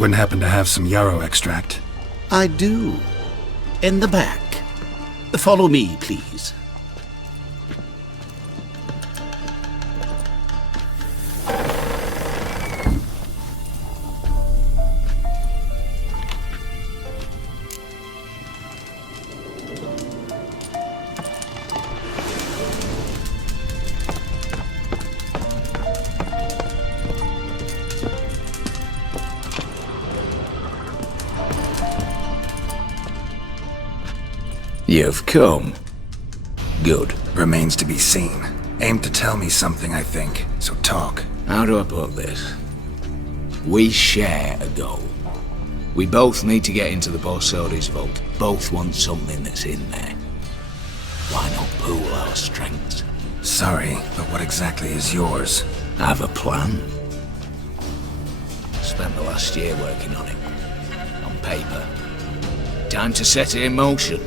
Wouldn't happen to have some yarrow extract? I do. In the back. Follow me, please. You've come. Good. Remains to be seen. Aim to tell me something, I think, so talk. How do I put this? We share a goal. We both need to get into the Borsodi's vault. Both want something that's in there. Why not pool our strengths? Sorry, but what exactly is yours? I have a plan. Spent the last year working on it. On paper. Time to set it in motion.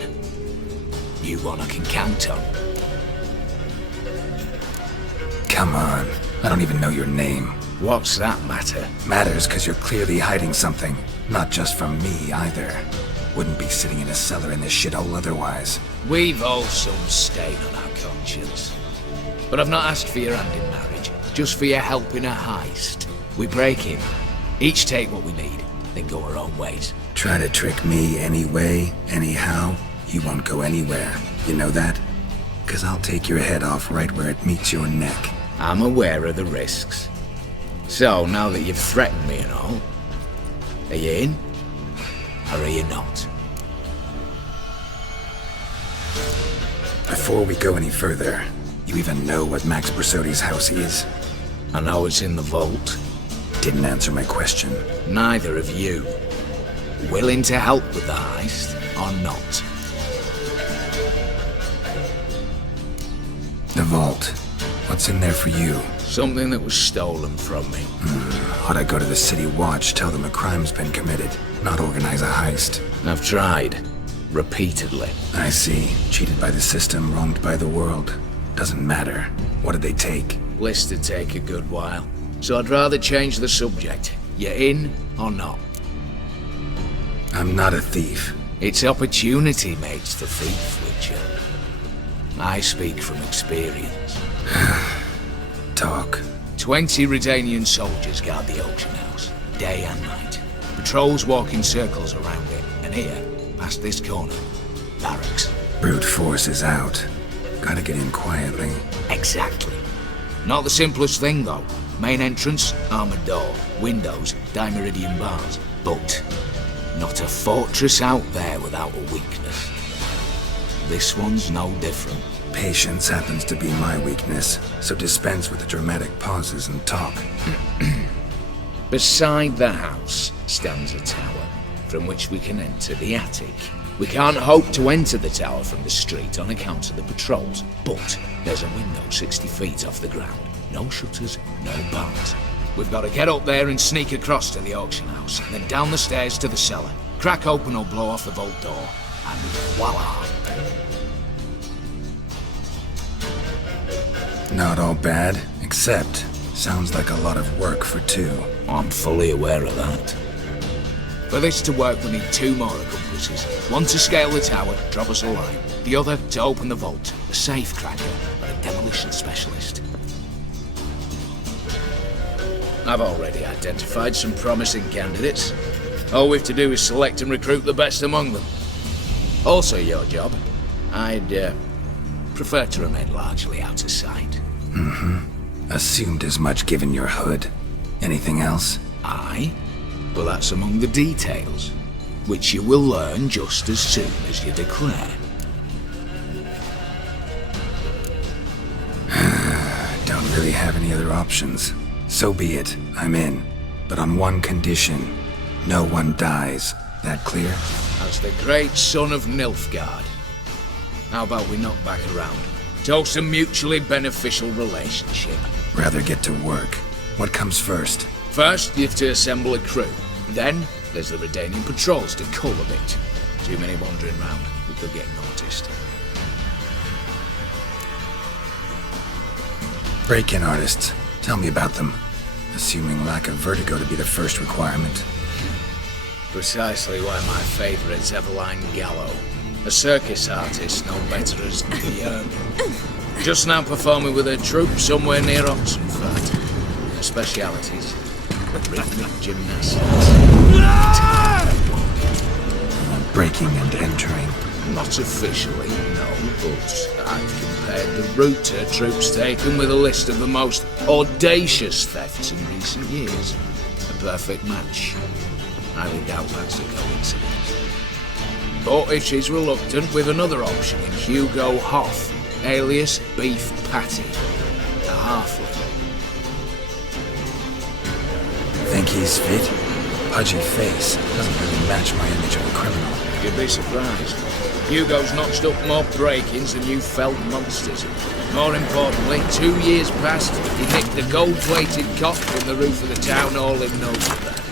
You one I can count on. Come on. I don't even know your name. What's that matter? Matters because you're clearly hiding something. Not just from me, either. Wouldn't be sitting in a cellar in this shithole otherwise. We've all some stain on our conscience. But I've not asked for your hand in marriage. Just for your help in a heist. We break in. Each take what we need, then go our own ways. Try to trick me anyway, anyhow. You won't go anywhere. You know that? 'Cause I'll take your head off right where it meets your neck. I'm aware of the risks. So, now that you've threatened me and all, are you in? Or are you not? Before we go any further, you even know what Max Borsodi's house is? I know it's in the vault. Didn't answer my question. Neither of you. Willing to help with the heist, or not? The vault. What's in there for you? Something that was stolen from me. Ought I go to the City Watch, tell them a crime's been committed, not organize a heist? I've tried. Repeatedly. I see. Cheated by the system, wronged by the world. Doesn't matter. What did they take? List to take a good while. So I'd rather change the subject. You in or not? I'm not a thief. It's opportunity makes the thief, Witcher. I speak from experience. Talk. 20 Redanian soldiers guard the auction house, day and night. Patrols walk in circles around it, and here, past this corner, barracks. Brute force is out. Gotta get in quietly. Exactly. Not the simplest thing, though. Main entrance, armored door, windows, dimeridian bars. But not a fortress out there without a weakness. This one's no different. Patience happens to be my weakness, so dispense with the dramatic pauses and talk. Beside the house stands a tower, from which we can enter the attic. We can't hope to enter the tower from the street on account of the patrols, but there's a window 60 feet off the ground. No shutters, no bars. We've got to get up there and sneak across to the auction house, then down the stairs to the cellar, crack open or blow off the vault door, and voila! Not all bad, except sounds like a lot of work for two. I'm fully aware of that. For this to work, we need 2 more accomplices. One to scale the tower, drop us a line. The other to open the vault, a safe cracker, or a demolition specialist. I've already identified some promising candidates. All we've to do is select and recruit the best among them. Also your job. I'd prefer to remain largely out of sight. Assumed as much given your hood. Anything else? Aye? Well, that's among the details, which you will learn just as soon as you declare. Don't really have any other options. So be it, I'm in. But on one condition. No one dies. That clear? As the great son of Nilfgaard. How about we knock back around? Toast a mutually beneficial relationship. Rather get to work. What comes first? First, you have to assemble a crew. Then, there's the Redanian patrols to cull a bit. Too many wandering round, we could get noticed. Break-in artists. Tell me about them. Assuming lack of vertigo to be the first requirement. Precisely why my favourite's Eveline Gallo, a circus artist known better as the just now performing with her troupe somewhere near Oxenford. Her specialities: rhythmic gymnastics. Breaking and entering. Not officially, no, but I've compared the route her troope's taken with a list of the most audacious thefts in recent years. A perfect match. Highly doubt that's a coincidence. But if she's reluctant, with another option in Hugo Hoff, alias Beef Patty, a halfling. Think he's fit? Pudgy face doesn't really match my image of a criminal. You'd be surprised. Hugo's notched up more break-ins than you felt monsters. More importantly, 2 years past, he nicked a gold-plated cock from the roof of the town hall in Novigrad.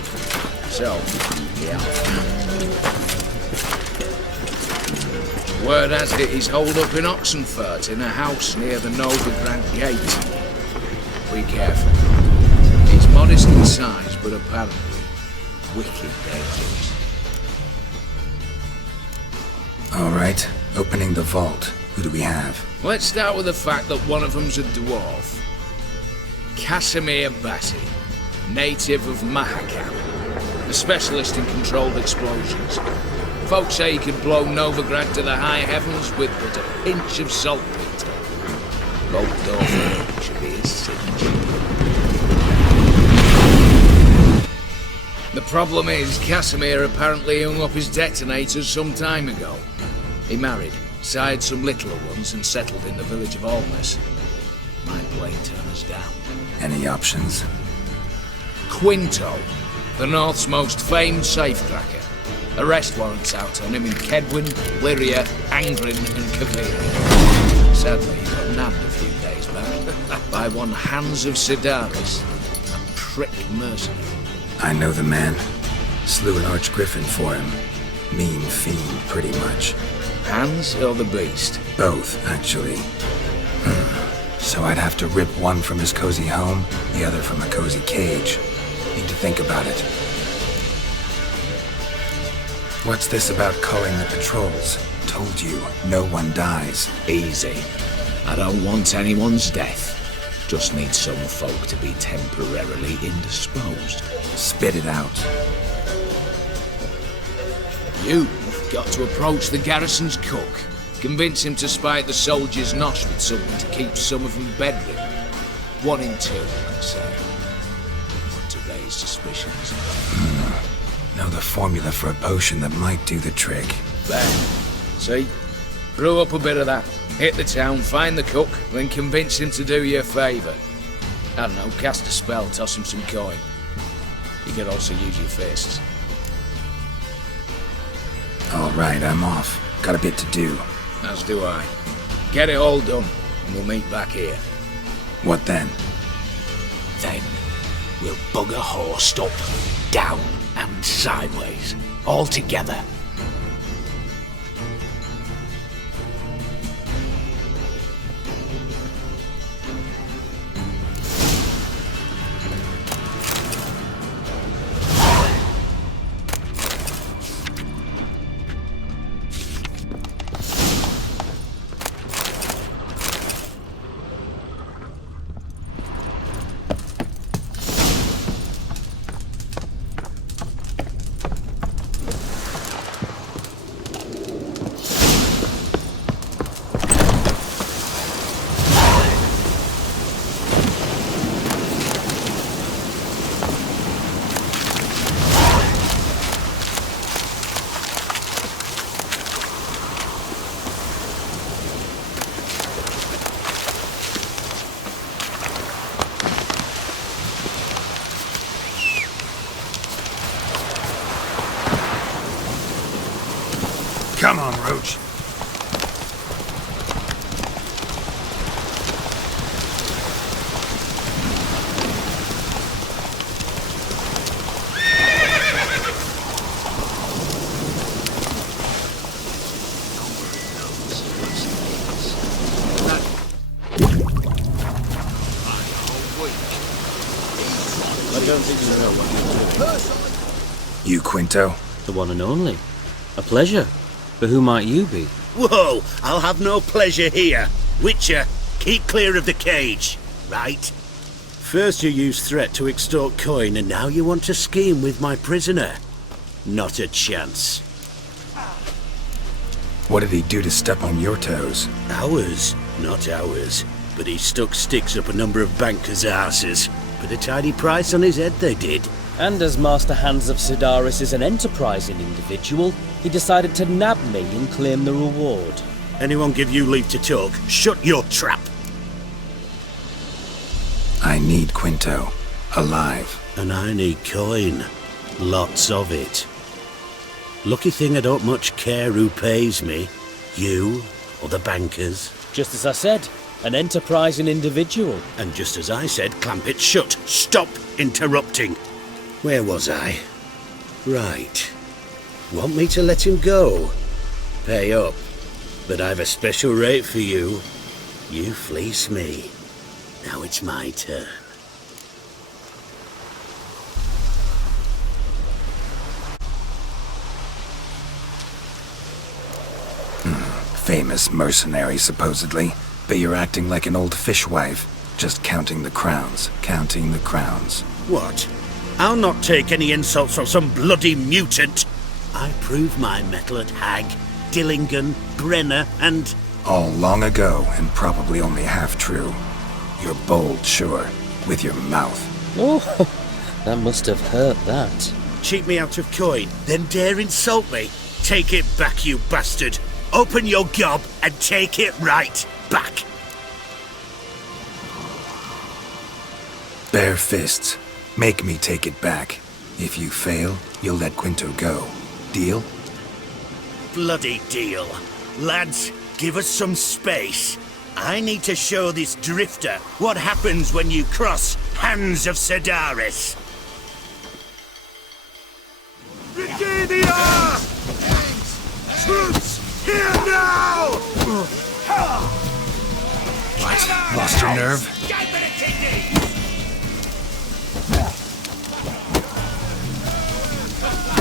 So, yeah. Word has it he's holed up in Oxenfurt in a house near the Novigrad gate. Be careful. He's modest in size, but apparently wicked dangerous. All right, opening the vault. Who do we have? Let's start with the fact that one of them's a dwarf. Casimir Bassi, native of Mahakam, a specialist in controlled explosions. Folks say he could blow Novigrad to the high heavens with but a pinch of saltpeter. Both door should be his signature. The problem is, Casimir apparently hung up his detonators some time ago. He married, sired some littler ones, and settled in the village of Alness. Might plain turn us down. Any options? Quinto, the North's most famed safecracker. Arrest warrants out on him in Kedwin, Lyria, Angrin, and Kavir. Sadly, he got nabbed a few days back by one Hans of Sidaris, a prick mercenary. I know the man. Slew an archgriffin for him. Mean fiend, pretty much. Hans or the beast? Both, actually. So I'd have to rip one from his cozy home, the other from a cozy cage. Need to think about it. What's this about culling the patrols? Told you, no one dies. Easy. I don't want anyone's death. Just need some folk to be temporarily indisposed. Spit it out. You've got to approach the garrison's cook. Convince him to spite the soldiers' nosh with something to keep some of them bedridden. 1 in 2, I'd say. To raise suspicions. Know the formula for a potion that might do the trick. There. See? Brew up a bit of that. Hit the town, find the cook, then convince him to do you a favour. I don't know, cast a spell, toss him some coin. You could also use your fists. All right, I'm off. Got a bit to do. As do I. Get it all done, and we'll meet back here. What then? Then, we'll bugger horsed up, down, and sideways. All together. Come on, Roach. I don't think you know what you're doing. You, Quinto? The one and only. A pleasure. But who might you be? Whoa! I'll have no pleasure here. Witcher, keep clear of the cage, right? First you used threat to extort coin, and now you want to scheme with my prisoner. Not a chance. What did he do to step on your toes? Ours, not ours. But he stuck sticks up a number of bankers' arses. Put a tidy price on his head, they did. And as Master Hands of Sidaris is an enterprising individual, he decided to nab me and claim the reward. Anyone give you leave to talk? Shut your trap! I need Quinto. Alive. And I need coin. Lots of it. Lucky thing I don't much care who pays me. You or the bankers. Just as I said, an enterprising individual. And just as I said, clamp it shut. Stop interrupting. Where was I? Right. Want me to let him go? Pay up. But I've a special rate for you. You fleece me. Now it's my turn. Famous mercenary, supposedly. But you're acting like an old fishwife. Just counting the crowns. Counting the crowns. What? I'll not take any insults from some bloody mutant. I prove my mettle at Hag, Dillingen, Brenner, and... All long ago, and probably only half true. You're bold, sure. With your mouth. Oh, that must have hurt that. Cheat me out of coin, then dare insult me. Take it back, you bastard. Open your gob and take it right back. Bare fists. Make me take it back. If you fail, you'll let Quinto go. Deal? Bloody deal. Lads, give us some space. I need to show this drifter what happens when you cross Hands of Sidaris. Brigadier! Troops, here now! What? Lost your nerve?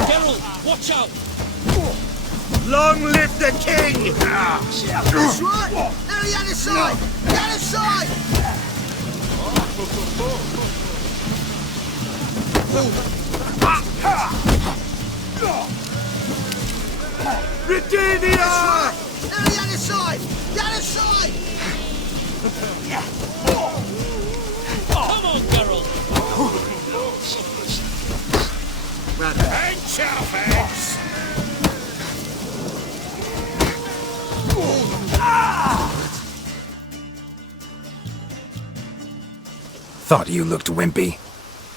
Geralt, watch out! Long live the king! That's right! Now the other side! The other side! Brigadier! Now the other side! The other side! Come on, Geralt! Hang sharp heads! Thought you looked wimpy.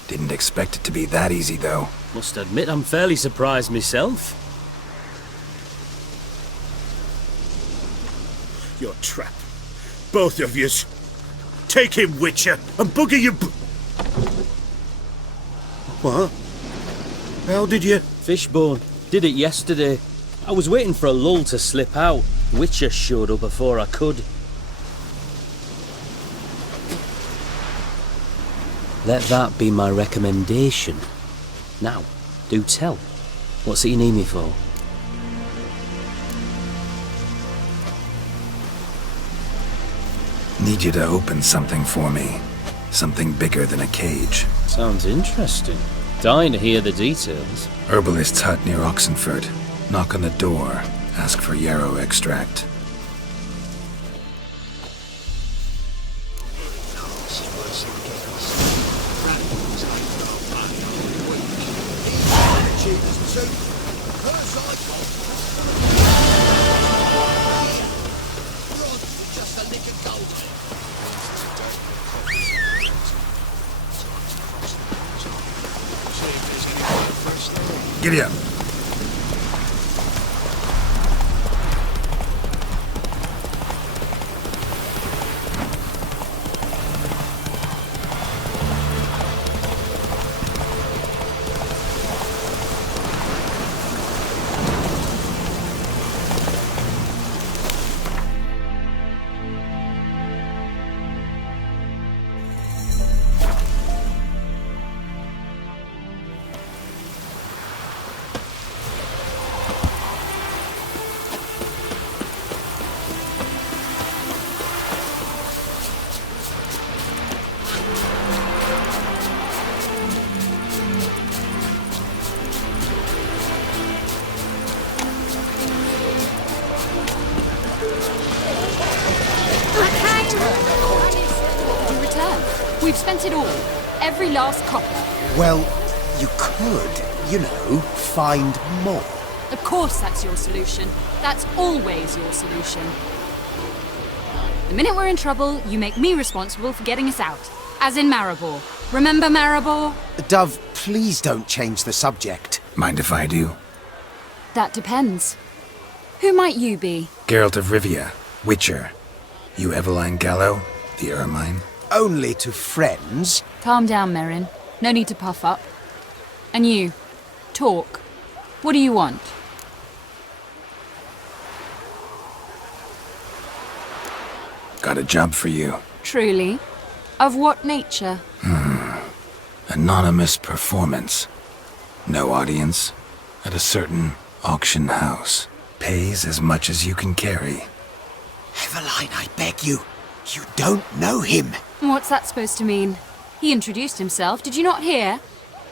Didn't expect it to be that easy, though. Must admit I'm fairly surprised myself. Your trap. Both of yous. Take him, Witcher, and bugger you What? How did you... Fishbone. Did it yesterday. I was waiting for a lull to slip out. Witcher showed up before I could. Let that be my recommendation. Now, do tell. What's it you need me for? Need you to open something for me. Something bigger than a cage. Sounds interesting. Dying to hear the details. Herbalist's hut near Oxenford. Knock on the door. Ask for yarrow extract. Giddy up. We've spent it all. Every last copper. Well, you could, find more. Of course that's your solution. That's always your solution. The minute we're in trouble, you make me responsible for getting us out. As in Maribor. Remember Maribor? Dove, please don't change the subject. Mind if I do? That depends. Who might you be? Geralt of Rivia, Witcher. You Eveline Gallo, the Ermine? Only to friends. Calm down, Merrin. No need to puff up. And you, talk. What do you want? Got a job for you. Truly? Of what nature? Anonymous performance. No audience. At a certain auction house. Pays as much as you can carry. Eveline, I beg you. You don't know him. What's that supposed to mean? He introduced himself, did you not hear?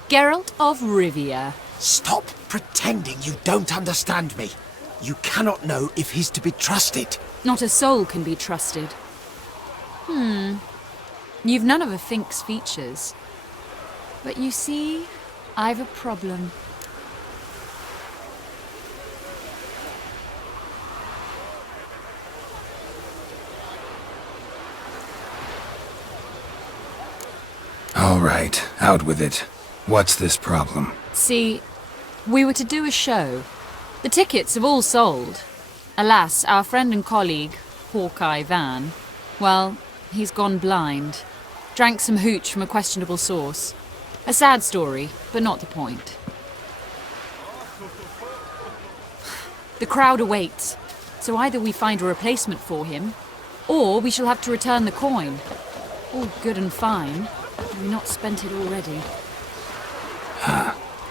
Geralt of Rivia. Stop pretending you don't understand me. You cannot know if he's to be trusted. Not a soul can be trusted. You've none of a Fink's features. But you see, I've a problem. All right, out with it. What's this problem? See, we were to do a show. The tickets have all sold. Alas, our friend and colleague, Hawkeye Van, well, he's gone blind. Drank some hooch from a questionable source. A sad story, but not the point. The crowd awaits, so either we find a replacement for him, or we shall have to return the coin. All good and fine. Have we not spent it already?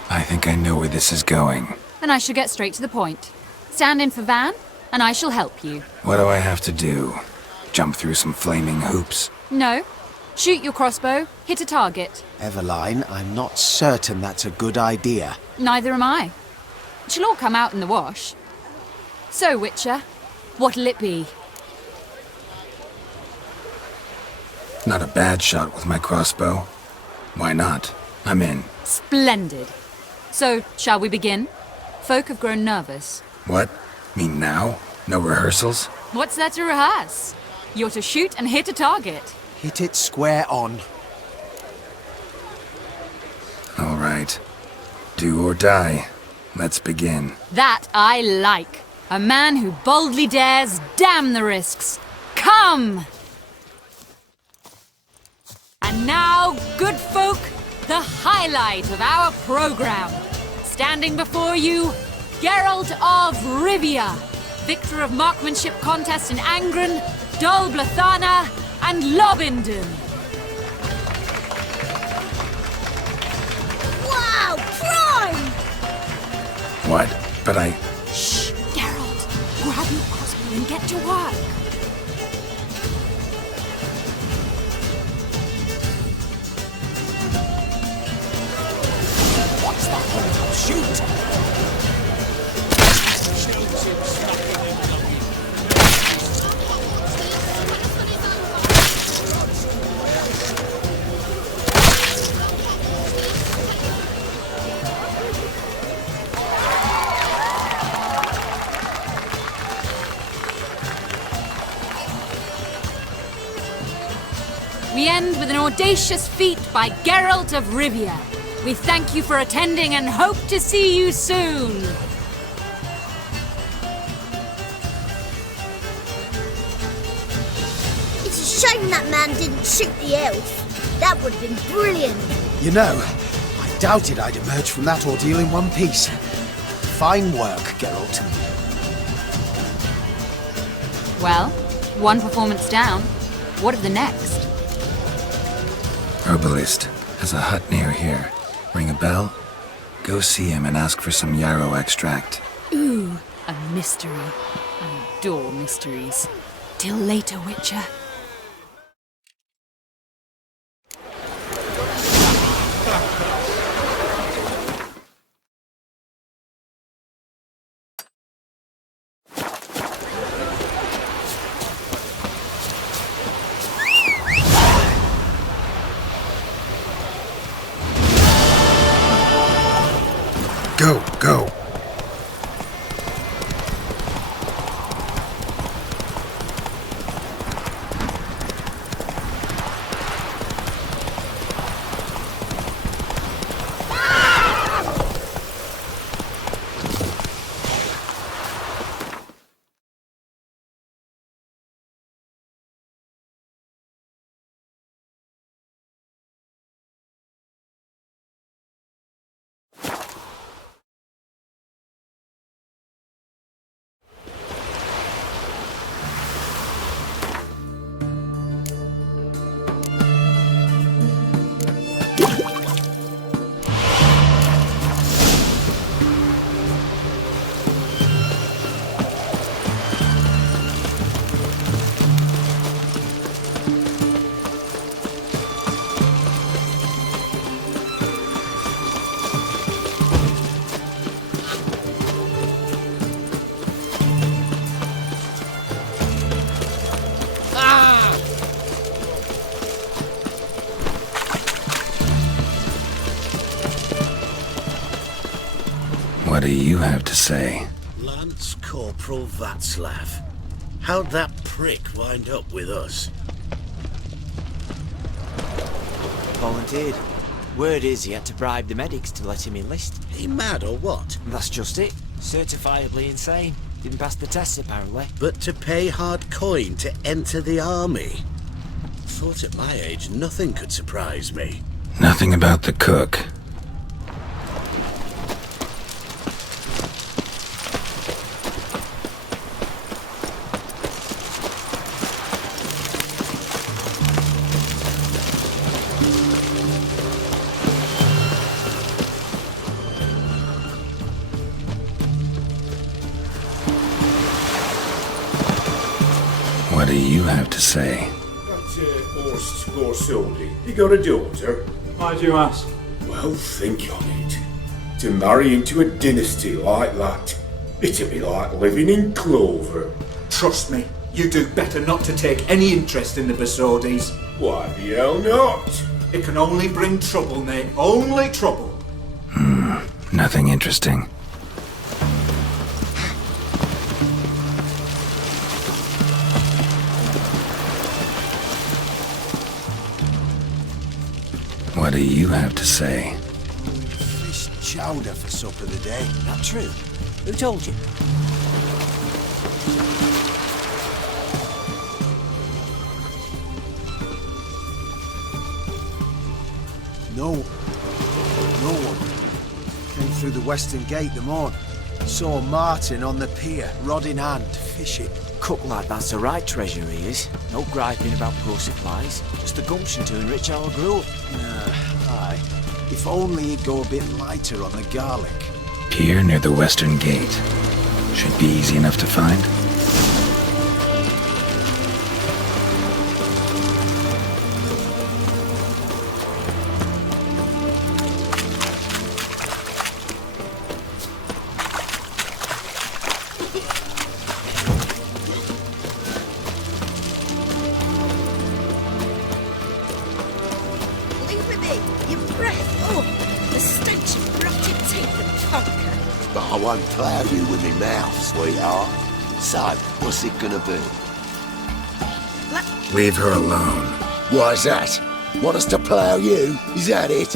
I think I know where this is going. Then I shall get straight to the point. Stand in for Van, and I shall help you. What do I have to do? Jump through some flaming hoops? No. Shoot your crossbow, hit a target. Eveline, I'm not certain that's a good idea. Neither am I. It shall all come out in the wash. So, Witcher, what'll it be? Not a bad shot with my crossbow. Why not? I'm in. Splendid. So, shall we begin? Folk have grown nervous. What? Mean now? No rehearsals? What's there to rehearse? You're to shoot and hit a target. Hit it square on. All right. Do or die. Let's begin. That I like. A man who boldly dares, damn the risks. Come! And now, good folk, the highlight of our program. Standing before you, Geralt of Rivia, victor of marksmanship contests in Angren, Dol Blathana, and Lobindon. Wow, prime! What? But I... Shh, Geralt, grab your crossbow and get to work. What's the hold? I'll shoot! We end with an audacious feat by Geralt of Rivia. We thank you for attending and hope to see you soon. It's a shame that man didn't shoot the elf. That would have been brilliant. You know, I doubted I'd emerge from that ordeal in one piece. Fine work, Geralt. Well, one performance down. What of the next? Herbalist has a hut near here. Ring a bell? Go see him and ask for some yarrow extract. Ooh, a mystery. I adore mysteries. Till later, Witcher. Go, go. What do you have to say? Lance Corporal Václav. How'd that prick wind up with us? Volunteered. Word is he had to bribe the medics to let him enlist. He mad or what? That's just it. Certifiably insane. Didn't pass the tests, apparently. But to pay hard coin to enter the army? Thought at my age nothing could surprise me. Nothing about the cook. What do you have to say? That Horst Gorsoldi, he got a daughter. Why'd you ask? Well, think on it. To marry into a dynasty like that, it'd be like living in clover. Trust me, you do better not to take any interest in the Basodis. Why the hell not? It can only bring trouble, mate. Only trouble. Nothing interesting. What do you have to say? Fish chowder for supper today. Not true. Who told you? No one. Came through the western gate the morn. Saw Martin on the pier, rod in hand, fishing. Cook like that's the right treasure he is. No griping about poor supplies. Just the gumption to enrich our gruel. Aye. If only he'd go a bit lighter on the garlic. Pier near the western gate. Should be easy enough to find. Leave with me. Your breath. Oh, the stench of rotted teeth and tonka. But I won't plough you with me mouth, sweetheart. So, what's it gonna be? Leave her alone. Why's that? Want us to plough you? Is that it?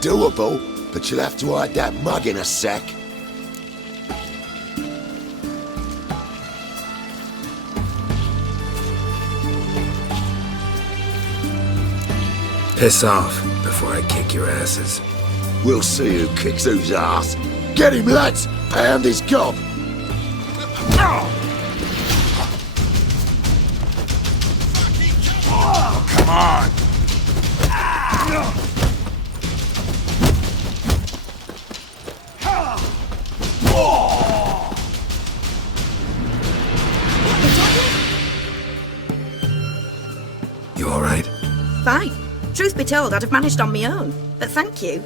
Doable, but you'll have to hide that mug in a sack. Piss off before I kick your asses. We'll see who kicks whose ass. Get him, lads! Pound his gob! Come on! You all right? Fine. Truth be told, I'd have managed on my own. But thank you.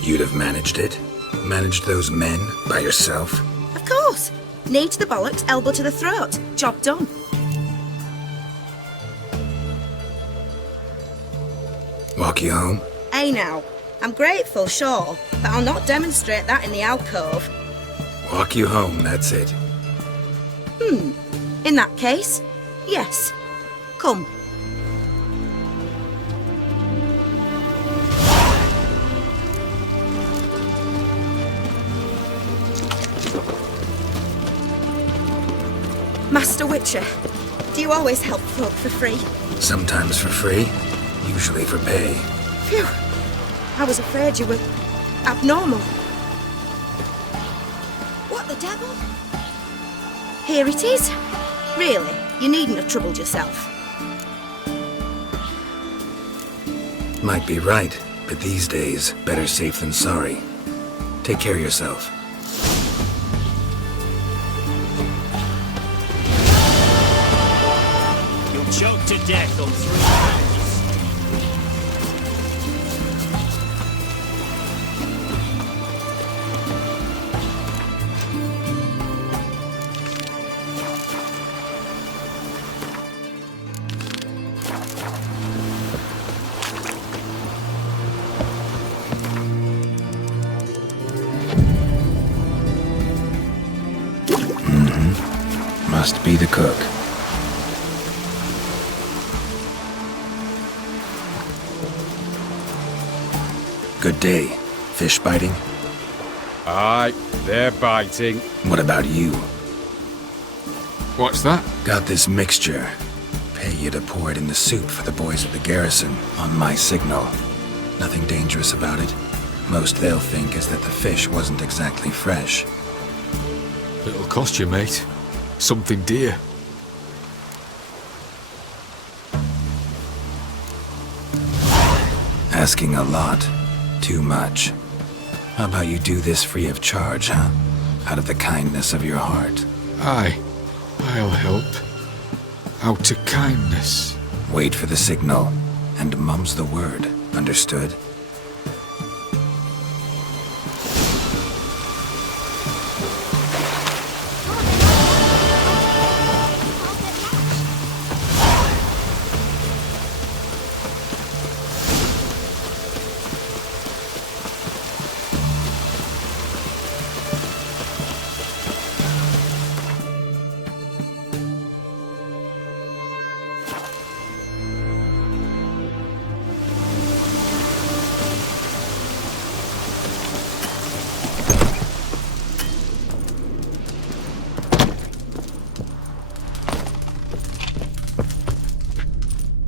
You'd have managed it? Managed those men by yourself? Of course. Knee to the bollocks, elbow to the throat. Job done. Walk you home? Hey now. I'm grateful, sure, but I'll not demonstrate that in the alcove. Walk you home, that's it. In that case, yes. Come. Master Witcher, do you always help folk for free? Sometimes for free, usually for pay. Phew. I was afraid you were abnormal. What the devil? Here it is. Really, you needn't have troubled yourself. Might be right, but these days, better safe than sorry. Take care of yourself. You'll choke to death on 3 rounds. Must be the cook. Good day. Fish biting? Aye, they're biting. What about you? What's that? Got this mixture. Pay you to pour it in the soup for the boys of the garrison, on my signal. Nothing dangerous about it. Most they'll think is that the fish wasn't exactly fresh. It'll cost you, mate. Something dear. Asking a lot. Too much. How about you do this free of charge, huh? Out of the kindness of your heart. Aye, I'll help. Out of kindness. Wait for the signal, and mum's the word. Understood?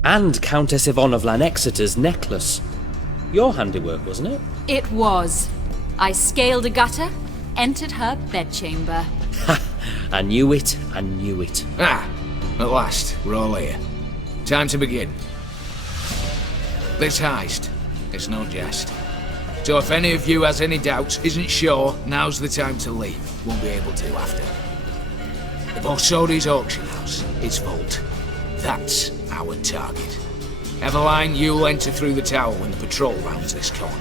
And Countess Yvonne of Lanexeter's necklace. Your handiwork, wasn't it? It was. I scaled a gutter, entered her bedchamber. Ha! I knew it, I knew it. Ah! At last, we're all here. Time to begin. This heist, it's no jest. So if any of you has any doubts, isn't sure, now's the time to leave. Won't be able to after. The Borsodi's auction house, its vault. That's our target. Eveline, you'll enter through the tower when the patrol rounds this corner.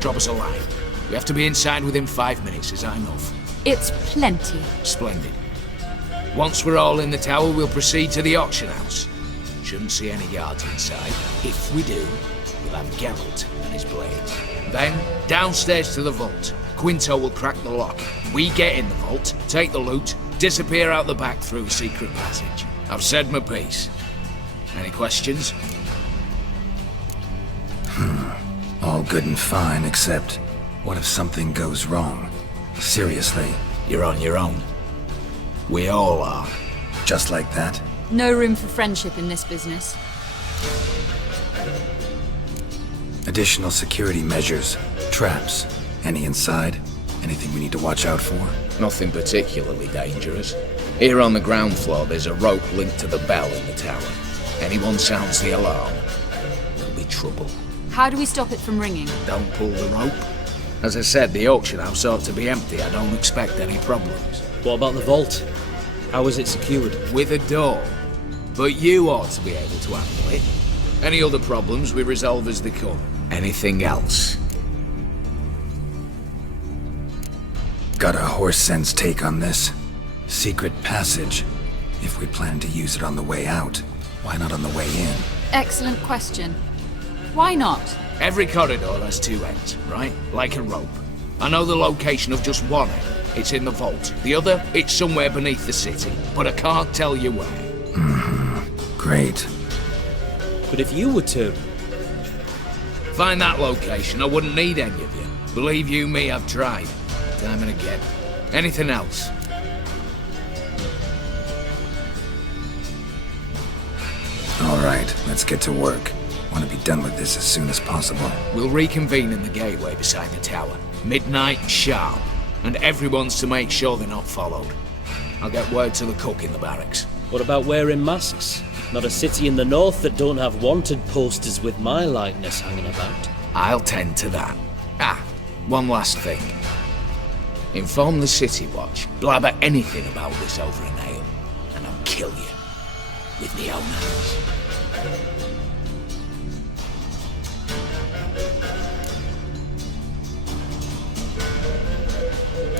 Drop us a line. We have to be inside within 5 minutes, is that enough? It's plenty. Splendid. Once we're all in the tower, we'll proceed to the auction house. Shouldn't see any guards inside. If we do, we'll have Geralt and his blades. Then, downstairs to the vault. Quinto will crack the lock. We get in the vault, take the loot, disappear out the back through a secret passage. I've said my piece. Any questions? All good and fine, except what if something goes wrong? Seriously. You're on your own. We all are. Just like that? No room for friendship in this business. Additional security measures. Traps. Any inside? Anything we need to watch out for? Nothing particularly dangerous. Here on the ground floor, there's a rope linked to the bell in the tower. Anyone sounds the alarm, there'll be trouble. How do we stop it from ringing? Don't pull the rope. As I said, the auction house ought to be empty. I don't expect any problems. What about the vault? How is it secured? With a door. But you ought to be able to handle it. Any other problems we resolve as they come. Anything else? Got a horse sense take on this. Secret passage. If we plan to use it on the way out, why not on the way in? Excellent question. Why not? Every corridor has two ends, right? Like a rope. I know the location of just one end. It's in the vault. The other, it's somewhere beneath the city. But I can't tell you where. Great. But if you were to... Find that location, I wouldn't need any of you. Believe you me, I've tried. Time and again. Anything else? All right, let's get to work. Want to be done with this as soon as possible. We'll reconvene in the gateway beside the tower. Midnight sharp. And everyone's to make sure they're not followed. I'll get word to the cook in the barracks. What about wearing masks? Not a city in the north that don't have wanted posters with my likeness hanging about. I'll tend to that. One last thing. Inform the City Watch. Blabber anything about this over an ale, and I'll kill you. With my own hands.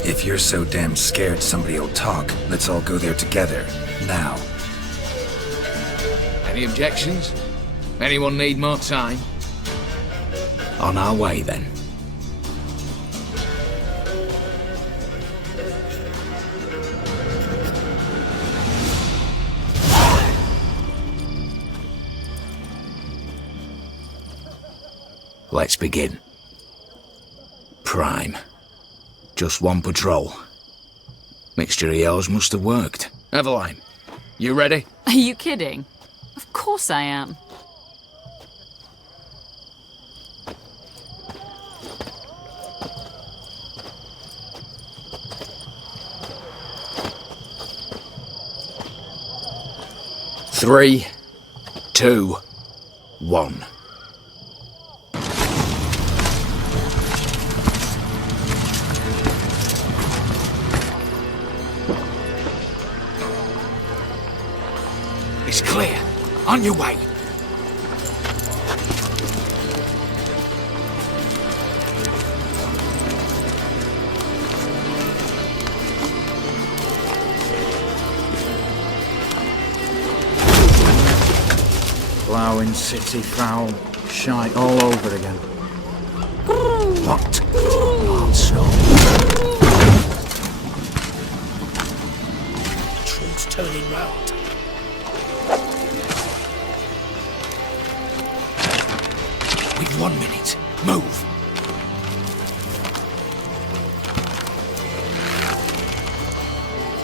If you're so damn scared somebody'll talk, let's all go there together. Now. Any objections? Anyone need more time? On our way, then. Let's begin. Prime. Just one patrol. Mixture of yours must have worked. Eveline, you ready? Are you kidding? Of course I am. Three, 2, 1. It's clear. On your way. Ploughing city foul. Shite all over again. What? Monster. Patrol's turning round. We've 1 minute. Move.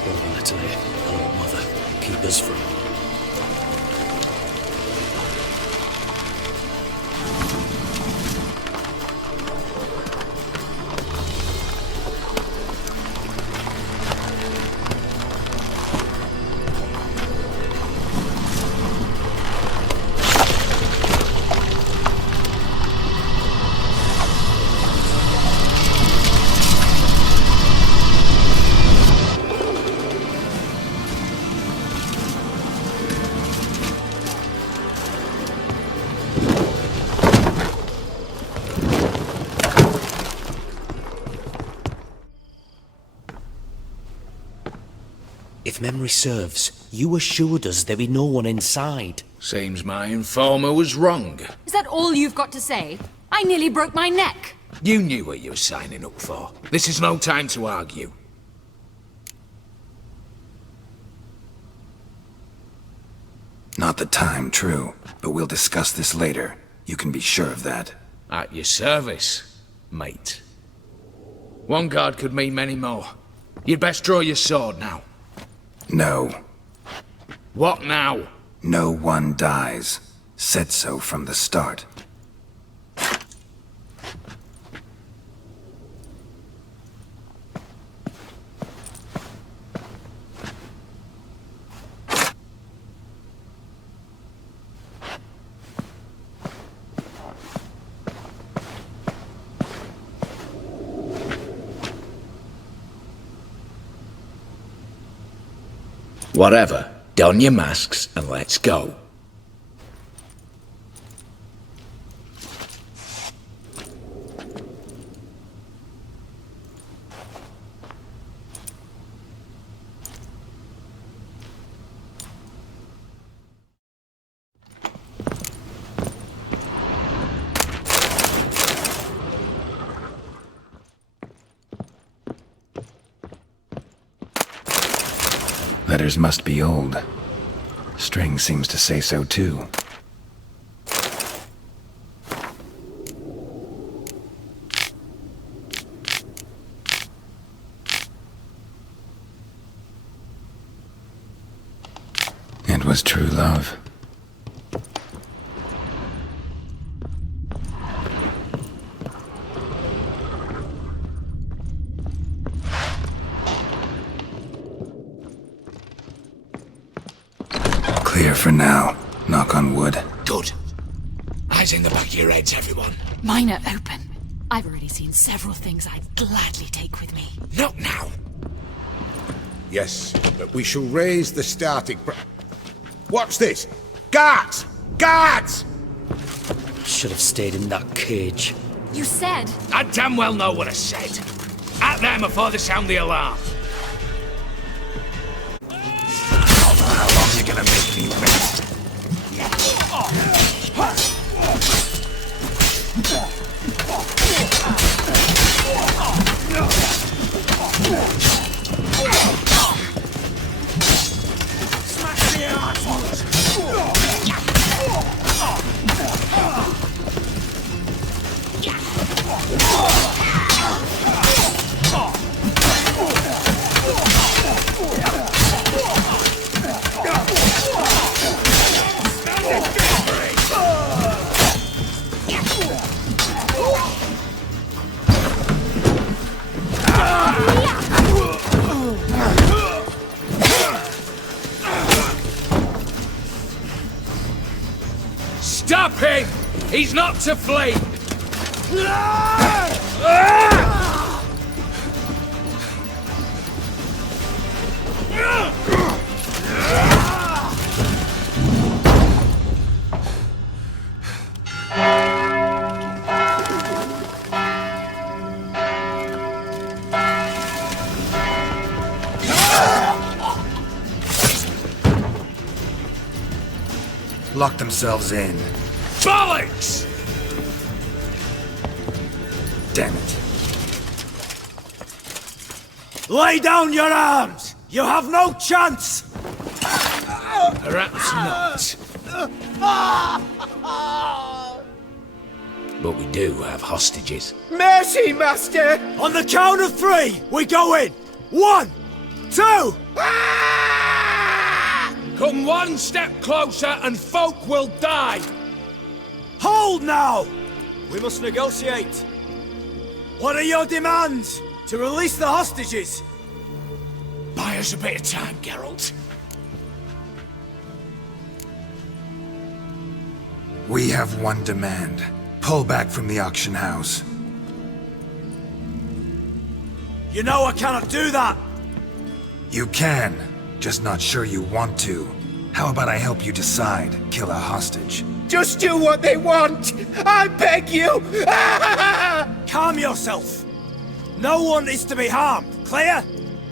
Oh, Natalie. Hello, Mother. Keep us from... If memory serves, you assured us there be no one inside. Seems my informer was wrong. Is that all you've got to say? I nearly broke my neck. You knew what you were signing up for. This is no time to argue. Not the time, true. But we'll discuss this later. You can be sure of that. At your service, mate. One guard could mean many more. You'd best draw your sword now. No. What now? No one dies. Said so from the start. Whatever. Don your masks and let's go. letters must be old. String seems to say so too. It was true love. Clear for now. Knock on wood. Good. Eyes in the back of your heads, everyone. Mine are open. I've already seen several things I'd gladly take with me. Not now. Yes, but we shall raise the starting What's this? Guards! Guards! Should have stayed in that cage. You said... I damn well know what I said. At them before they sound the alarm. How long are you gonna make me wait? Stop him! He's not to flee! Lock themselves in. Bollocks! Damn it. Lay down your arms! You have no chance! Perhaps not. But we do have hostages. Mercy, Master! On the count of three, we go in! 1, 2... Come one step closer and folk will die! Hold now! We must negotiate. What are your demands? To release the hostages? Buy us a bit of time, Geralt. We have one demand. Pull back from the auction house. You know I cannot do that! You can, just not sure you want to. How about I help you decide? Kill a hostage. Just do what they want! I beg you! Calm yourself! No one is to be harmed, clear?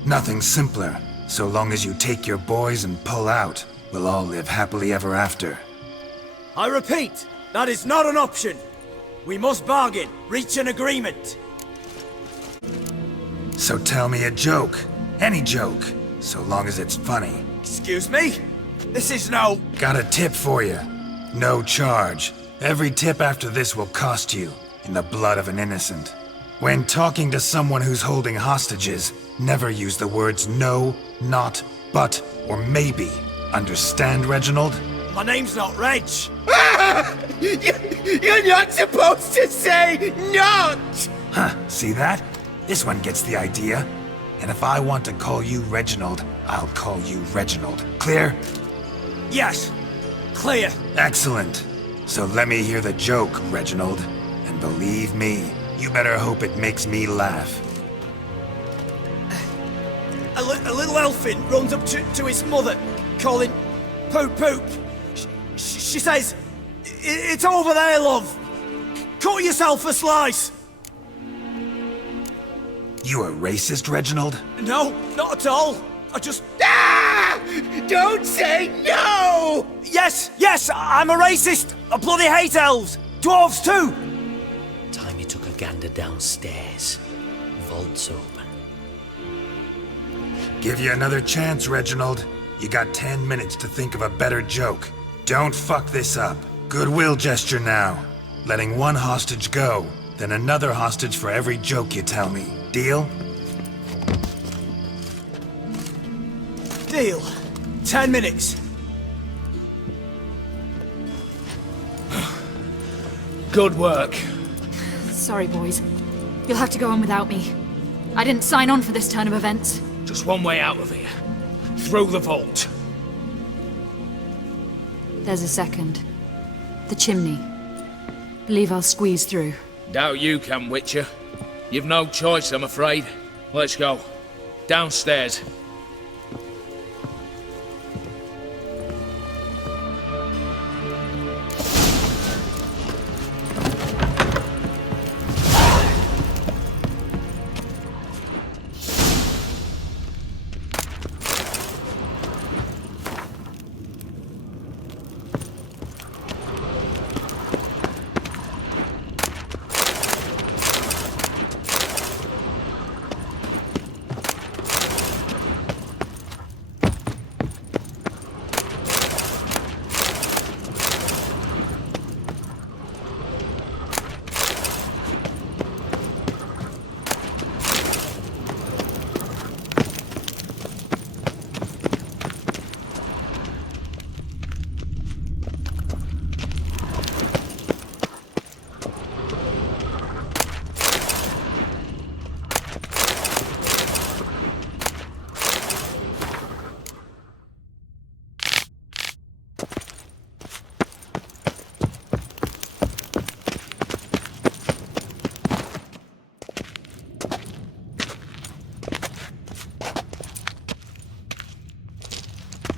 Nothing simpler. So long as you take your boys and pull out, we'll all live happily ever after. I repeat, that is not an option. We must bargain, reach an agreement. So tell me a joke. Any joke. So long as it's funny. Excuse me? This is no... Got a tip for you. No charge. Every tip after this will cost you, in the blood of an innocent. When talking to someone who's holding hostages, never use the words no, not, but, or maybe. Understand, Reginald? My name's not Reg. You're not supposed to say not! Huh, see that? This one gets the idea. And if I want to call you Reginald, I'll call you Reginald. Clear? Yes, clear. Excellent. So let me hear the joke, Reginald. And believe me, you better hope it makes me laugh. A little elfin runs up to his mother, calling Poop Poop. She says, "It's over there, love. Cut yourself a slice." You a racist, Reginald? No, not at all. I just... Ah! Don't say no! Yes, I'm a racist. I bloody hate elves. Dwarves too. Time took a gander downstairs. Vault's open. Give you another chance, Reginald. You got 10 minutes to think of a better joke. Don't fuck this up. Goodwill gesture now. Letting one hostage go, then another hostage for every joke you tell me. Deal? Deal. 10 minutes. Good work. Sorry, boys. You'll have to go on without me. I didn't sign on for this turn of events. Just one way out of here. Through the vault. There's a second. The chimney. Believe I'll squeeze through. Doubt you can, Witcher. You've no choice, I'm afraid. Let's go. Downstairs.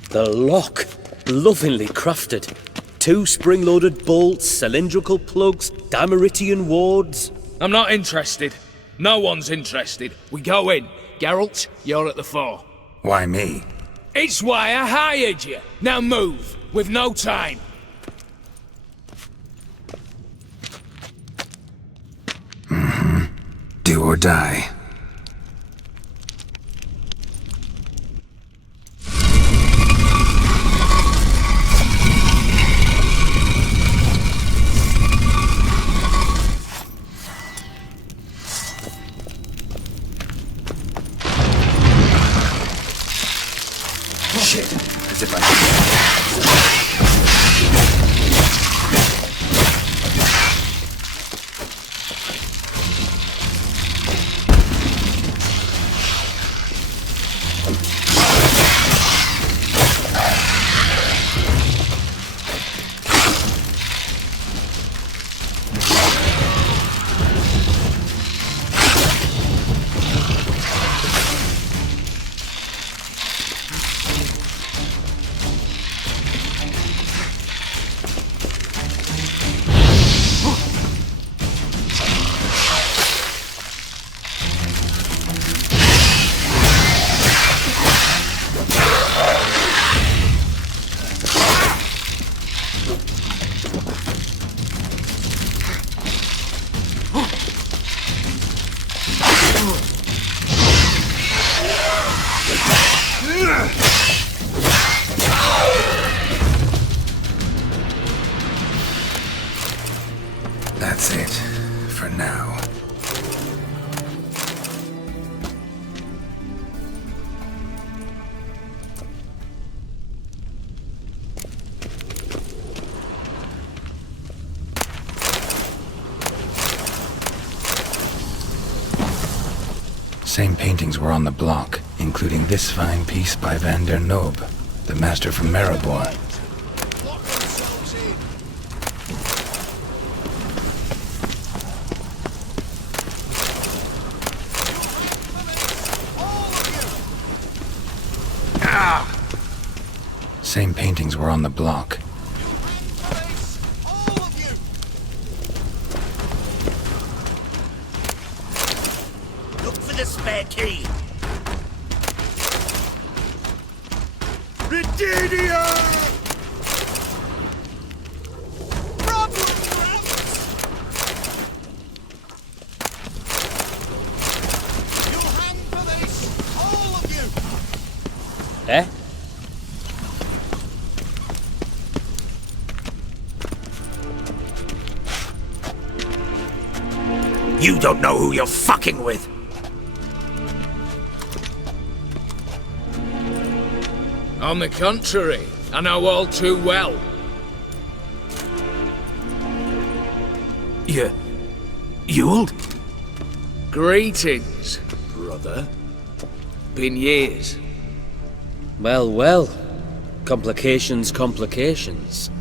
The lock. Lovingly crafted. 2 spring-loaded bolts, cylindrical plugs, Dimeritian wards. I'm not interested. No one's interested. We go in. Geralt, you're at the fore. Why me? It's why I hired you. Now move. We've no time. Do or die. Shit, as if That's it, for now. Same paintings were on the block, including this fine piece by Van der Nobe, the master from Maribor. Same paintings were on the block. Look for the spare key. Virginia! You'll hang for this, all of you! Eh? You don't know who you're fucking with. On the contrary, I know all too well. Ewald? Greetings, brother. Been years. Well, well. Complications, complications.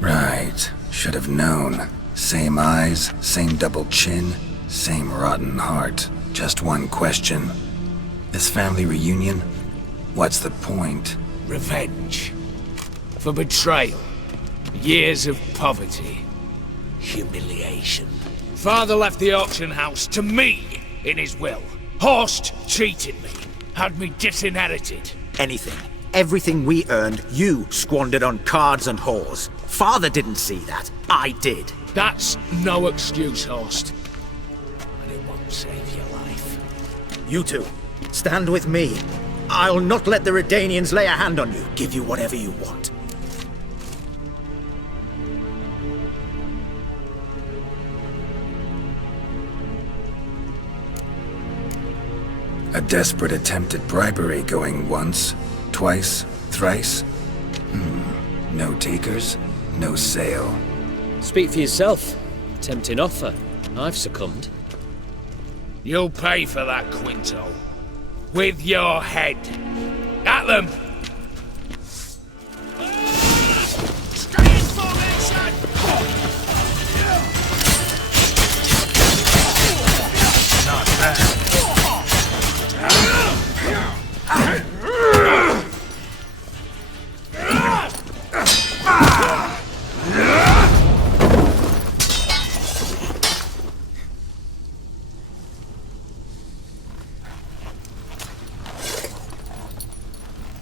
Right. Should have known. Same eyes, same double chin, same rotten heart. Just one question. This family reunion? What's the point? Revenge. For betrayal. Years of poverty. Humiliation. Father left the auction house to me in his will. Horst cheated me. Had me disinherited. Anything. Everything we earned, you squandered on cards and whores. Father didn't see that. I did. That's no excuse, Horst. And it won't save your life. You two, stand with me. I'll not let the Redanians lay a hand on you. Give you whatever you want. A desperate attempt at bribery going once, twice, thrice? No takers, no sale. Speak for yourself. Tempting offer. I've succumbed. You'll pay for that, Quinto. With your head. At them! Stay in formation! Not bad.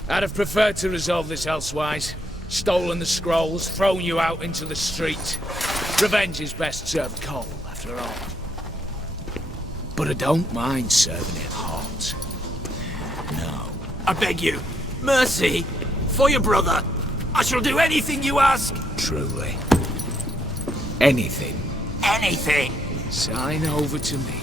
I'd have preferred to resolve this elsewise. Stolen the scrolls, thrown you out into the street. Revenge is best served cold, after all. But I don't mind serving it hot. No. I beg you, mercy, for your brother. I shall do anything you ask. Truly. Anything. Anything. Sign over to me.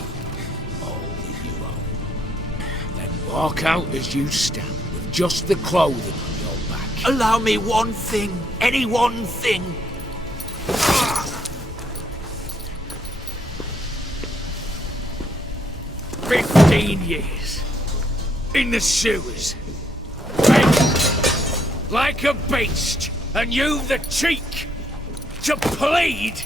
All that you own. Then walk out as you stand. Just the clothing on your back. Allow me one thing. Any one thing. 15 years. In the sewers. Begging. Like a beast. And you've the cheek to plead.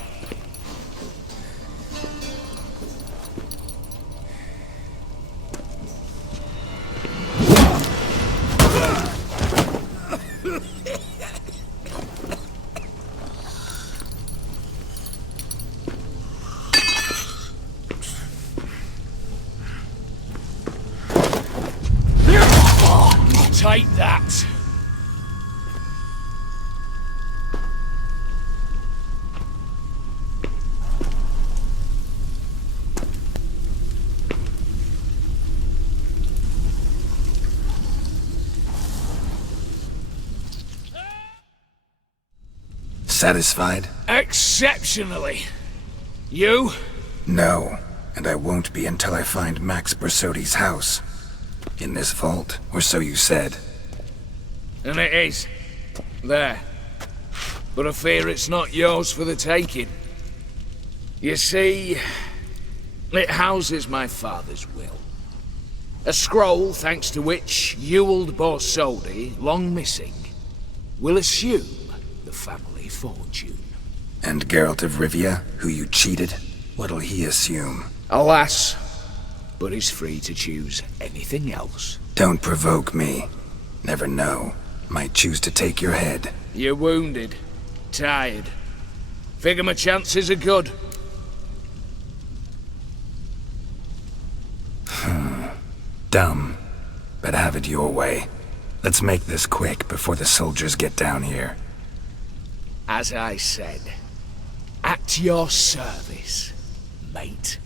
Take that. Satisfied? Exceptionally. You? No, and I won't be until I find Max Bersodi's house. In this vault, or so you said. And it is. There. But I fear it's not yours for the taking. You see, it houses my father's will. A scroll thanks to which Ewald Borsodi, long missing, will assume the family fortune. And Geralt of Rivia, who you cheated, what'll he assume? Alas, but he's free to choose anything else. Don't provoke me. Never know. Might choose to take your head. You're wounded. Tired. Figure my chances are good. Dumb. But have it your way. Let's make this quick before the soldiers get down here. As I said, at your service, mate.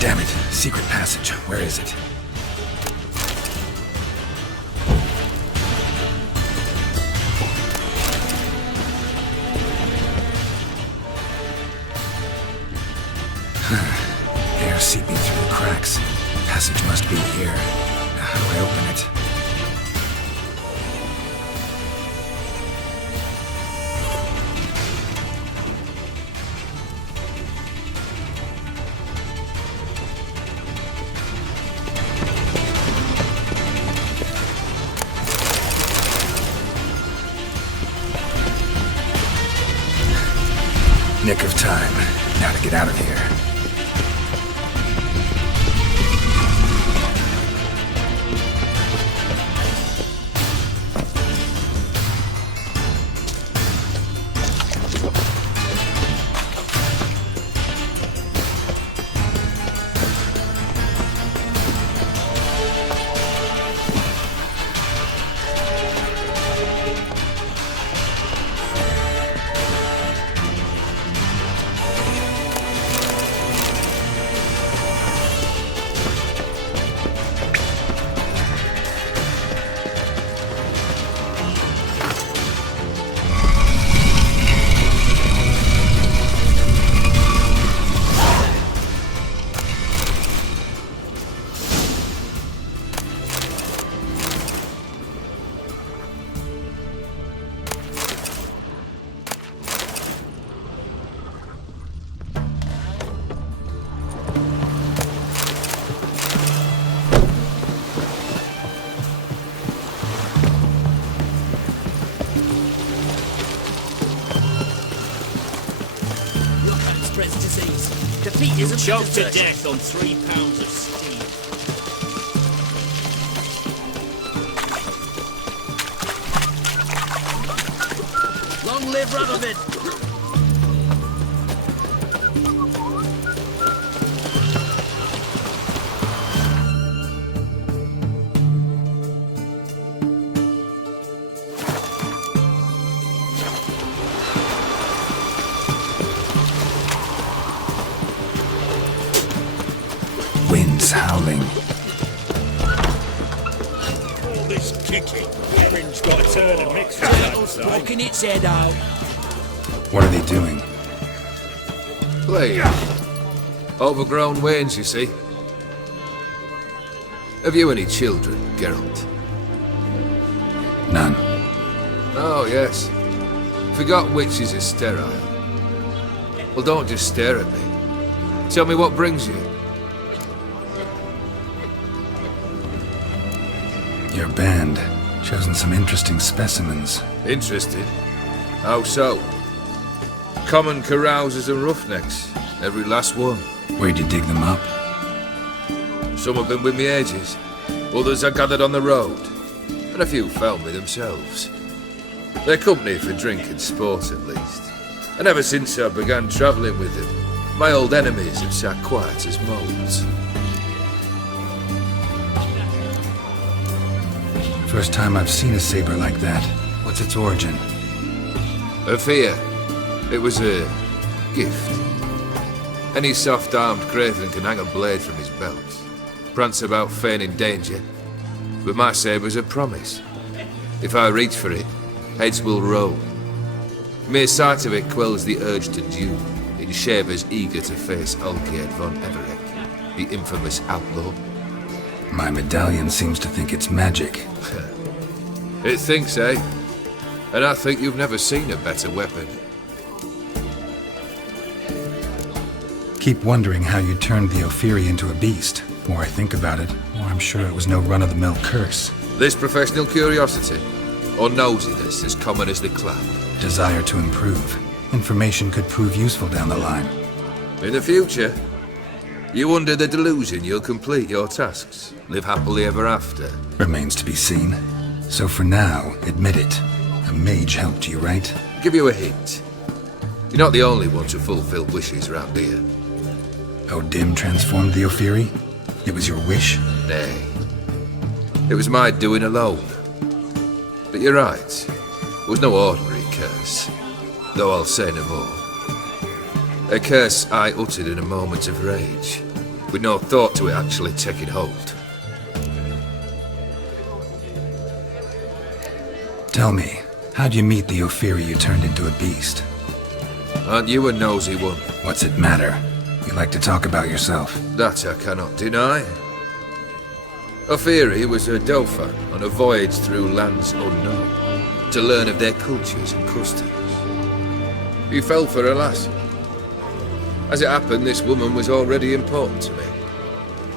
Damn it. Secret passage. Where is it? Air seeping through the cracks. Passage must be here. Now, how do I open it? Nick of time. Now to get out of here. Defeat isn't choked to death on 3 pounds of steel. Long live Radovid! Wind's howling. All this kicking. Erin's got a turn and mix for poking its head out. What are they doing? Playing. Overgrown wains, you see. Have you any children, Geralt? None. Oh, yes. Forgot witches are sterile. Well, don't just stare at me. Tell me what brings you. Your band. Chosen some interesting specimens. Interested? How so? Common carousers and roughnecks. Every last one. Where'd you dig them up? Some have been with me ages. Others I gathered on the road. And a few found me themselves. They're company for drink and sport, at least. And ever since I began travelling with them, my old enemies have sat quiet as moles. First time I've seen a saber like that. What's its origin? A fear. It was a gift. Any soft-armed craven can hang a blade from his belt, prance about feigning danger, but my saber's a promise. If I reach for it, heads will roll. Mere sight of it quells the urge to duel in shavers eager to face Olgierd von Everett, the infamous outlaw. My medallion seems to think it's magic. It thinks, eh? And I think you've never seen a better weapon. Keep wondering how you turned the Ophiri into a beast. The more I think about it, the more I'm sure it was no run-of-the-mill curse. This professional curiosity, or nosiness as common as the clap? Desire to improve. Information could prove useful down the line. In the future, you under the delusion you'll complete your tasks, live happily ever after. Remains to be seen. So for now, admit it. A mage helped you, right? Give you a hint. You're not the only one to fulfill wishes around here. Odim transformed the Ophiri? It was your wish? Nay. It was my doing alone. But you're right. It was no ordinary curse. Though I'll say no more. A curse I uttered in a moment of rage. with no thought to it actually taking hold. Tell me, how'd you meet the Ophiri you turned into a beast? Aren't you a nosy one? What's it matter? You like to talk about yourself. That I cannot deny. Ophiri was a Dauphin on a voyage through lands unknown, to learn of their cultures and customs. He fell for a lass. As it happened, this woman was already important to me.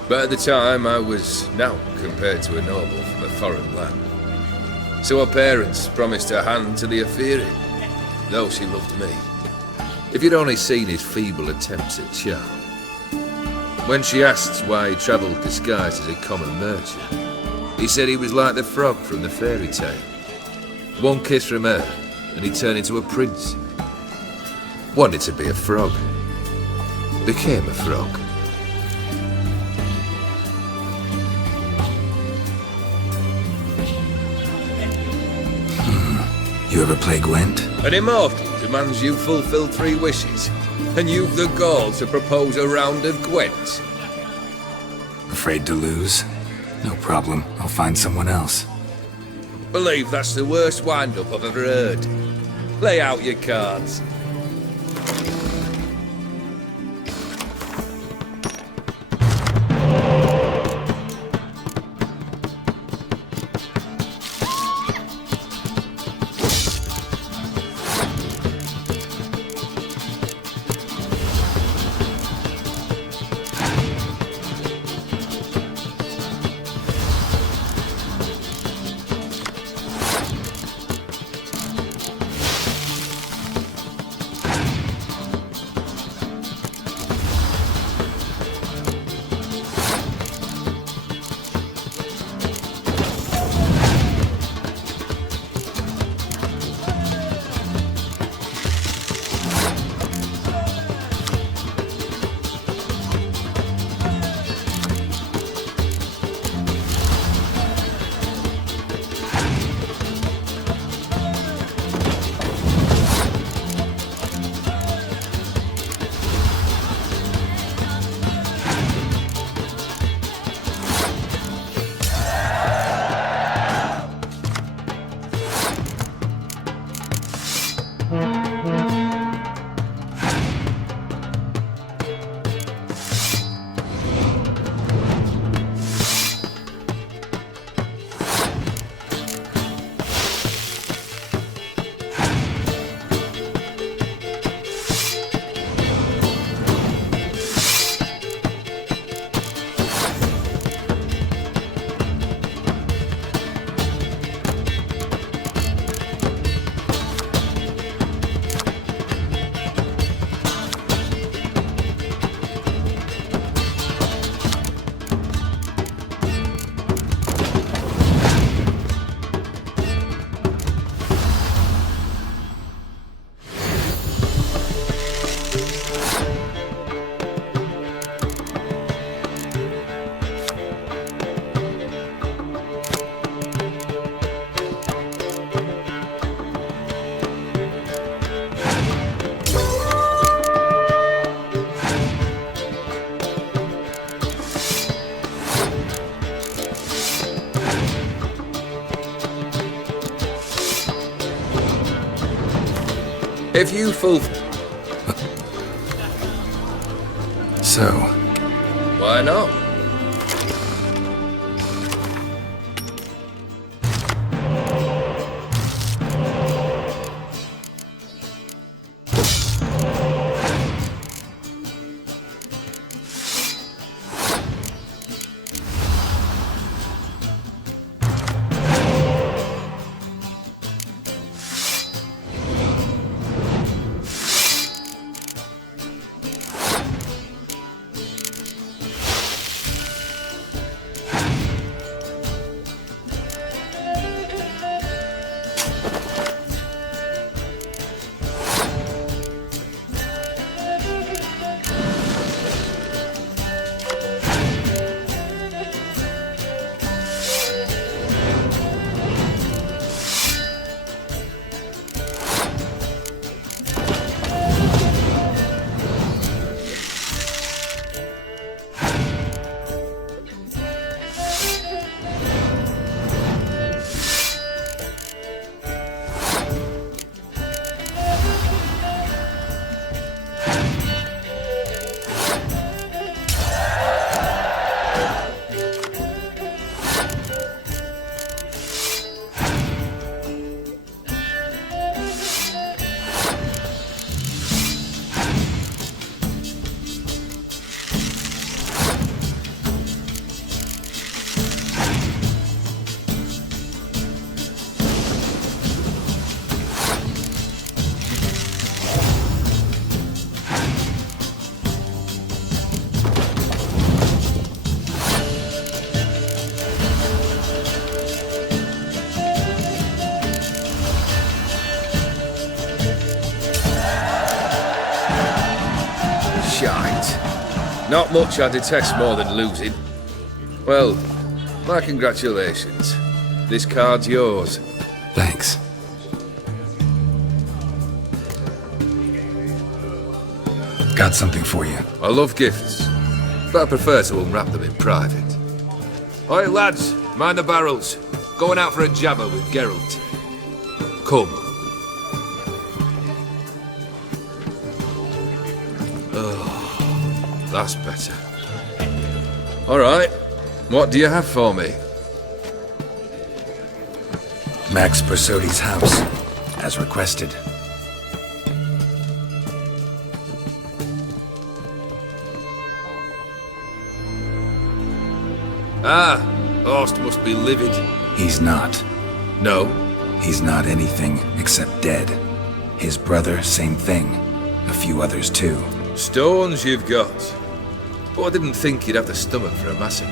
But at the time, I was naught compared to a noble from a foreign land. So her parents promised her hand to the Ophiri, though she loved me. If you'd only seen his feeble attempts at charm. When she asked why he travelled disguised as a common merchant, he said he was like the frog from the fairy tale. One kiss from her, and he turned into a prince. Wanted to be a frog. Became a frog. You ever play Gwent? An immortal demands you fulfill 3 wishes, and you've the gall to propose a round of Gwent. Afraid to lose? No problem. I'll find someone else. Believe that's the worst wind-up I've ever heard. Lay out your cards. If you So? Why not? shite. Not much I detest more than losing. Well, my congratulations. This card's yours. Thanks. Got something for you. I love gifts, but I prefer to unwrap them in private. Oi, lads, mind the barrels. Going out for a jabber with Geralt. Come. Oh, that's better. All right, what do you have for me? Max Bersodi's house, as requested. Ah, Horst must be livid. He's not. No? He's not anything except dead. His brother, same thing. A few others too. Stones you've got. But I didn't think you'd have the stomach for a massacre.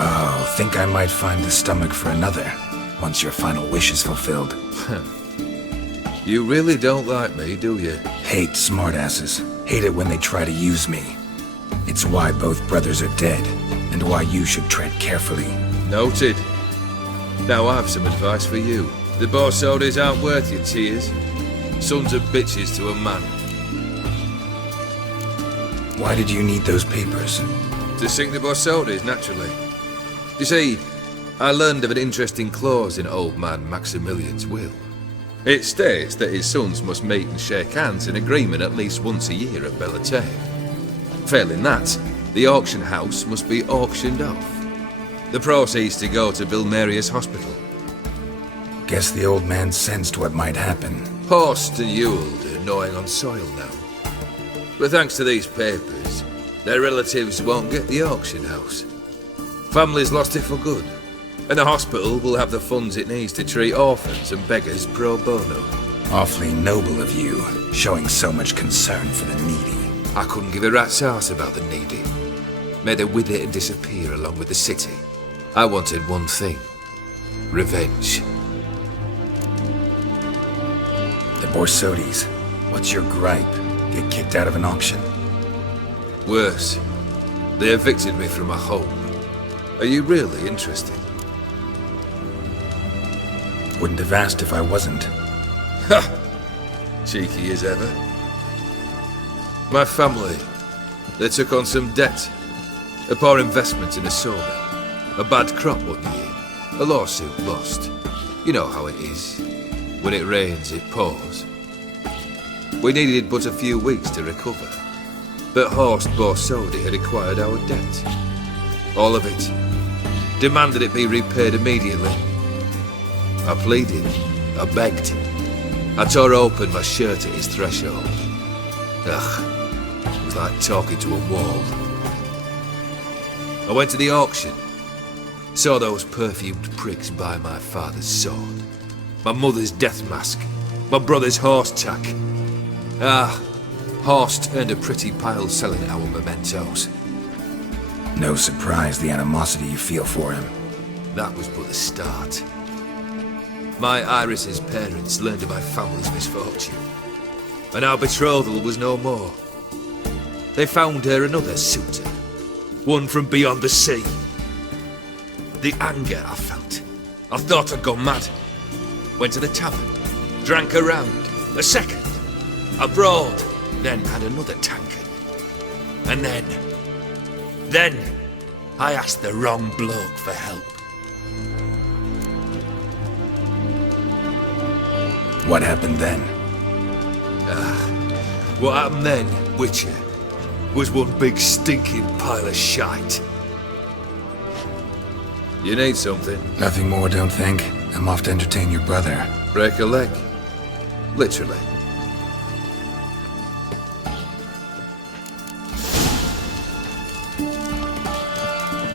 Oh, think I might find the stomach for another, once your final wish is fulfilled. You really don't like me, do you? Hate smartasses. Hate it when they try to use me. It's why both brothers are dead, and why you should tread carefully. Noted. Now I have some advice for you. The Borsodis aren't worth your tears. Sons of bitches to a man. Why did you need those papers? To sink the Borsodis, naturally. You see, I learned of an interesting clause in old man Maximilian's will. It states that his sons must meet and shake hands in agreement at least once a year at Bellatane. Failing that, the auction house must be auctioned off. The proceeds to go to Vilmeria's hospital. Guess the old man sensed what might happen. Horst and Ewald are gnawing on soil now. But thanks to these papers, their relatives won't get the auction house. Family's lost it for good. And the hospital will have the funds it needs to treat orphans and beggars pro bono. Awfully noble of you, showing so much concern for the needy. I couldn't give a rat's ass about the needy. May they wither and disappear along with the city. I wanted one thing. Revenge. The Borsodis. What's your gripe? Get kicked out of an auction? Worse. They evicted me from my home. Are you really interested? Wouldn't have asked if I wasn't. Ha! Cheeky as ever. My family, they took on some debt. A poor investment in a sawmill. A bad crop one year. A lawsuit lost. You know how it is. When it rains, it pours. We needed but a few weeks to recover. But Horst Borsodi had acquired our debt. All of it. Demanded it be repaid immediately. I pleaded. I begged. I tore open my shirt at his threshold. Ugh. It was like talking to a wall. I went to the auction. Saw those perfumed pricks buy my father's sword. My mother's death mask. My brother's horse tack. Ah, Horst earned a pretty pile selling our mementos. No surprise the animosity you feel for him. That was but the start. My Iris's parents learned of my family's misfortune, and our betrothal was no more. They found her another suitor, one from beyond the sea. The anger I felt. I thought I'd gone mad. Went to the tavern, drank a round, a second, abroad, then had another tankard. And then, I asked the wrong bloke for help. What happened then? What happened then, Witcher, was one big stinking pile of shite. You need something? Nothing more, don't think. I'm off to entertain your brother. Break a leg? Literally.